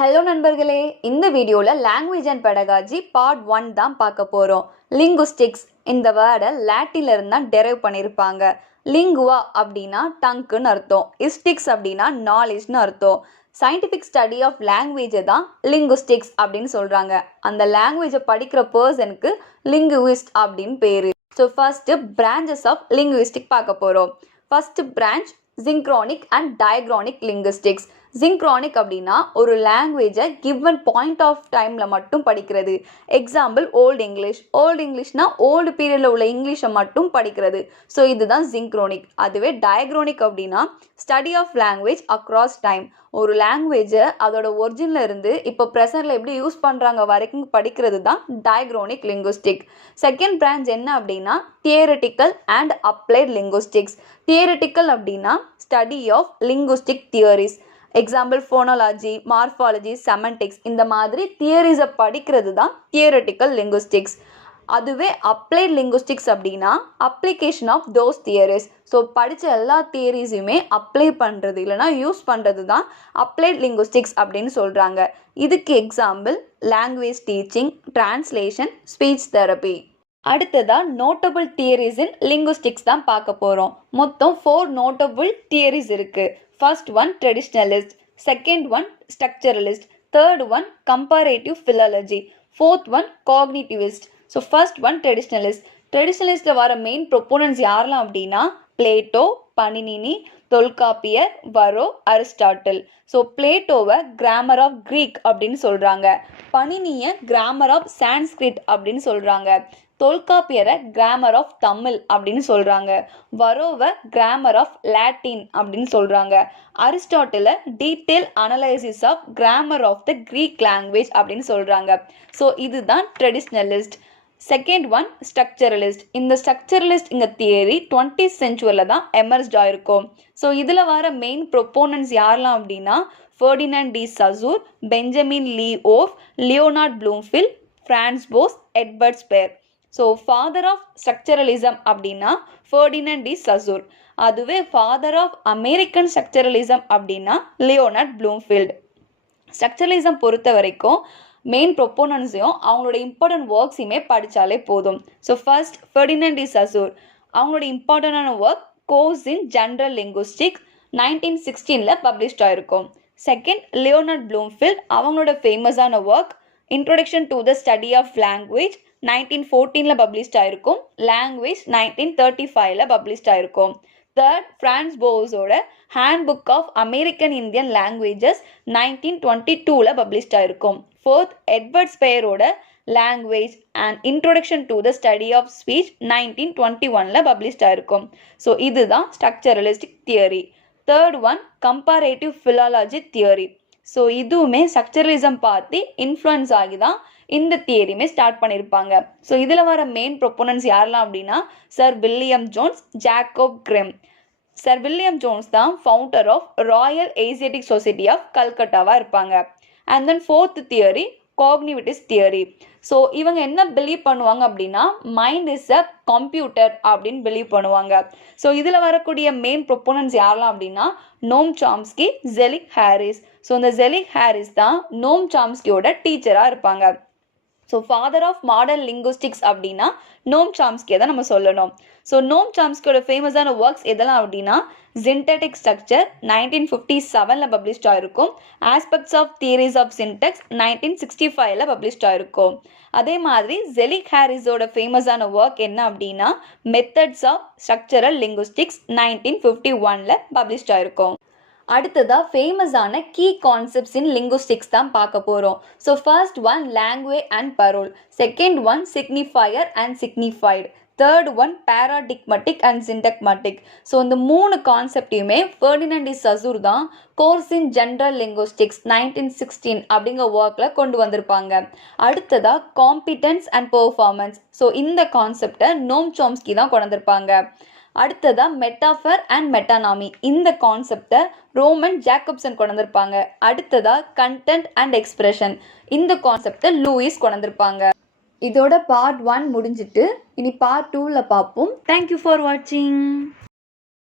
Hello நண்பர்களே, இந்த வீடியோவில் லாங்குவேஜ் அண்ட் பெடகாஜி பார்ட் 1 தான் பார்க்க போகிறோம். லிங்குஸ்டிக்ஸ் இந்த வேர்டை லாட்டின்லேருந்து தான் டெரைவ் பண்ணியிருப்பாங்க. லிங்குவா அப்படின்னா டங்குன்னு அர்த்தம், இஸ்டிக்ஸ் அப்படின்னா நாலேஜ்னு அர்த்தம். சயின்டிஃபிக் ஸ்டடி ஆஃப் லாங்குவேஜை தான் லிங்குஸ்டிக்ஸ் அப்படின்னு சொல்கிறாங்க. அந்த லாங்குவேஜை படிக்கிற பர்சனுக்கு லிங்குவிஸ்ட் அப்படின்னு பேர். So first branches of linguistic பார்க்க போகிறோம். First branch synchronic and diachronic linguistics. Synchronic அப்படின்னா ஒரு லாங்குவேஜை கிவன் பாயிண்ட் ஆஃப் டைமில் மட்டும் படிக்கிறது. Example old English. ஓல்டு இங்கிலீஷ்னா ஓல்டு பீரியடில் உள்ள இங்கிலீஷை மட்டும் படிக்கிறது. ஸோ இதுதான் சிங்க்ரானிக். அதுவே டயக்ரானிக் அப்படின்னா study of language across time. ஒரு லாங்குவேஜை அதோட ஒரிஜினில் இருந்து இப்போ ப்ரெசண்டில் எப்படி யூஸ் பண்ணுறாங்க வரைக்கும் படிக்கிறது தான் டயக்ரானிக் லிங்குஸ்டிக். செகண்ட் பிரான்ச் என்ன அப்படின்னா theoretical and applied linguistics. Theoretical அப்படின்னா study of linguistic theories. Example phonology, morphology, semantics இந்த மாதிரி தியரிஸை படிக்கிறது தான் தியரட்டிக்கல் லிங்குஸ்டிக்ஸ். அதுவே அப்ளைட் லிங்குஸ்டிக்ஸ் அப்படின்னா application of those theories. So படித்த எல்லா தியரிஸையுமே அப்ளை பண்ணுறது இல்லைனா யூஸ் பண்ணுறது தான் அப்ளைட் லிங்குஸ்டிக்ஸ் அப்படின்னு சொல்கிறாங்க. இதுக்கு example language teaching, translation, speech therapy. அடுத்ததாக நோட்டபிள் தியரிஸ் இன் லிங்குஸ்டிக்ஸ் தான் பார்க்க போகிறோம். மொத்தம் 4 நோட்டபிள் தியரிஸ் இருக்குது. First one traditionalist, second one structuralist, third one comparative philology, fourth one cognitivist. So first one traditionalist. ட்ரெடிஷ்னலிஸ்ட்டில் வர மெயின் ப்ரொப்போனன்ட்ஸ் யாரெல்லாம் அப்படின்னா Plato, Panini, Tolkappiyar, Varro, Aristotle. So பிளேட்டோவை கிராமர் ஆஃப் கிரீக் அப்படின்னு சொல்கிறாங்க, பனினியை கிராமர் ஆஃப் சான்ஸ்கிரிட் அப்படின்னு சொல்கிறாங்க, தொல்காப்பியரை கிராமர் ஆஃப் தமிழ் அப்படின்னு சொல்கிறாங்க, வரோவை கிராமர் ஆஃப் லாட்டின் அப்படின்னு சொல்கிறாங்க, அரிஸ்டாட்டிலை detail analysis of grammar of the Greek language அப்படின்னு சொல்கிறாங்க. ஸோ இதுதான் ட்ரெடிஷ்னலிஸ்ட். Second one structuralist. இந்த ஸ்ட்ரக்சரலிஸ்ட் இந்த தியரி 20th சென்ச்சுரியில் தான் எமர்ஜ் ஆயிருக்கும். ஸோ இதில் வர மெயின் ப்ரொப்போனன்ட்ஸ் யாரெல்லாம் அப்படின்னா Ferdinand de Saussure, Benjamin Lee Whorf, Leonard Bloomfield, Franz Boas, Edward Sapir. So father of structuralism அப்படின்னா ஃபெர்டினண்ட் டி சசூர். அதுவே ஃபாதர் ஆஃப் அமெரிக்கன் ஸ்ட்ரக்சரலிசம் அப்படின்னா லியோனார்ட் ப்ளூம்ஃபீல்ட். ஸ்ட்ரக்சரலிசம் பொறுத்த வரைக்கும் மெயின் ப்ரொப்போனன்ஸையும் அவங்களோட இம்பார்ட்டன்ட் ஒர்க்ஸையுமே படித்தாலே போதும். So first Ferdinand de Saussure. அவங்களோட இம்பார்ட்டண்டான work Course in general linguistics 1916 published ஆயிருக்கும். Second Leonard Bloomfield. அவங்களோட ஃபேமஸான work Introduction to the study of Language 1914 published ஆயிருக்கும். லாங்குவேஜ் 1935 பப்ளிஷ்ட் ஆயிருக்கும். தேர்ட் ஃப்ரான்ஸ் போஸோட handbook of American Indian languages 1922 published ஆயிருக்கும். Fourth Edward ஸ்பேரோட language and introduction to the study of speech 1921 published ஆயிருக்கும். So இதுதான் structuralistic theory. Third one comparative philology theory. So இதுவுமே structuralism பார்த்து influence ஆகி தான் இந்த தியரியுமே ஸ்டார்ட் பண்ணியிருப்பாங்க. ஸோ இதில் வர மெயின் ப்ரொப்போனன்ட்ஸ் யாரெல்லாம் அப்படின்னா sir William Jones, Jacob Grimm. Sir William Jones தான் founder of Royal Asiatic Society of கல்கட்டாவாக இருப்பாங்க. And then fourth theory cognitivist theory. So இவங்க என்ன பிலீவ் பண்ணுவாங்க அப்படின்னா மைண்ட் இஸ் அ கம்ப்யூட்டர் அப்படின்னு பிலீவ் பண்ணுவாங்க. ஸோ இதில் வரக்கூடிய மெயின் ப்ரொப்போனன்ட்ஸ் யாரெல்லாம் அப்படின்னா Noam Chomsky, Zellig Harris. So இந்த ஜெலிக் ஹாரிஸ் தான் நோம் சாம்ஸ்கியோட டீச்சராக இருப்பாங்க. So father of modern linguistics அப்படின்னா நோம் சாம்ஸ்கியை தான் நம்ம சொல்லணும். ஸோ நோம் சாம்ஸ்கியோட ஃபேமஸான ஒர்க்ஸ் எதெல்லாம் அப்படின்னா சின்டாக்டிக் ஸ்ட்ரக்சர் 1957 பப்ளிஷ்ட் ஆயிருக்கும். Aspects of theories of syntax 1965 published ஆயிருக்கும். அதே மாதிரி ஜெலிக் ஹாரிஸோட ஃபேமஸான ஒர்க் என்ன அப்படின்னா methods of structural linguistics 1951 published ஆயிருக்கும். அடுத்ததாக ஃபேமஸான கீ கான்செப்ட்ஸ் இன் லிங்குஸ்டிக்ஸ் தான் பார்க்க போகிறோம். So first one language and parole, second one signifier and signified, third one paradigmatic and syntagmatic. So இந்த 3 கான்செப்டையுமே ஃபெர்டினண்ட் டி சசூர் தான் கோர்ஸ் இன் ஜென்ரல் லிங்குஸ்டிக்ஸ் 1916 அப்படிங்கிற ஒர்க்கில் கொண்டு வந்திருப்பாங்க. அடுத்ததாக காம்பிட்டன்ஸ் அண்ட் பெர்ஃபார்மன்ஸ். ஸோ இந்த கான்செப்டை நோம் சாம்ஸ்கி தான் கொண்டு வந்திருப்பாங்க. அடுத்ததாக மெட்டாஃபர் அண்ட் மெட்டானாமி. இந்த கான்செப்டை ரோமன் ஜேக்கப்சன் கொண்டு வந்திருப்பாங்க. அடுத்ததாக கண்டென்ட் அண்ட் எக்ஸ்பிரஷன். இந்த கான்செப்டை லூயிஸ் கொண்டு வந்திருப்பாங்க. இதோட பார்ட் 1 முடிஞ்சிட்டு இனி பார்ட் 2ல் பார்ப்போம். தேங்க்யூ ஃபார் வாட்சிங்.